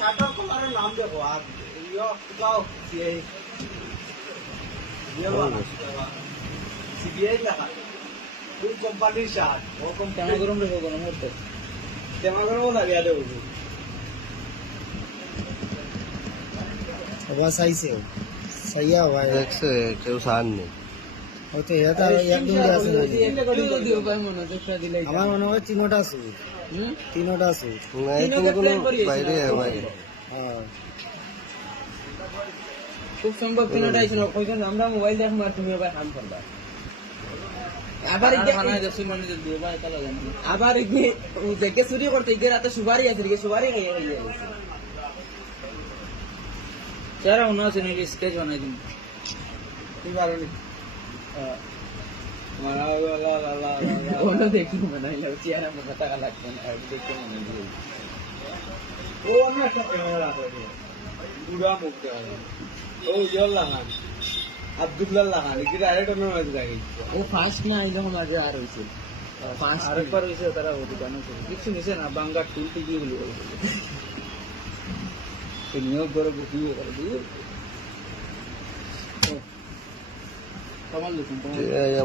শার্টের কলারের নাম দেখো আর ইয়ো যাও সিবিআই লেখা কোন কোম্পানির শার্ট ও কোম্পানি গরম রেখো গরম হতে তেমা গরমও লাগিয়ে দেবো আবার সাইছে সাইয়া ভাই দেখছে কেউ সার নেই ওতে এটা একদম আছে আমার মনে হয় তিনটা আছে তিনটা আছে না এখানে কোনো বাইরে বাইরে হ্যাঁ খুব সম্ভব তিনটা আইছে না কইছেন আমরা মোবাইল দেখ মার তুমি আবার হাম করবা আবার বানাই দেছি মানে যে দুই ভাই কালা জানি আবার কি ও দেখে চুরি করতে গিয়ে রাতে সুবারি আছে কি সুবারি খাইয়ে খাইয়ে গেছে যারা উনা আছে নাকি স্কেচ বানাই দিন তুমি পারো নি ওনো দেখি বানাইলা চেহারা মুখ টাকা লাগবে না আর দেখে মনে দিই ও অন্য একটা ক্যামেরা আছে বুড়া মুখ দেওয়া ও ইয়ল লাগান আব্দুল্লাহ লাগান কি ডাইরেক্ট অন্য মাঝে লাগে ও ফার্স্ট না আইলো আমাদের আর হইছে ফার্স্ট আরেকবার হইছে তারা ও দোকানে কিছু নিছে না বাঙ্গা টুল টিভি গুলো এই নিয়োগ করে ভিডিও করে দিই কামাল দেখুন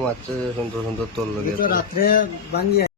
মাত্র সুন্দর সুন্দর তোর লাগে রাত্রে ভাঙিয়ে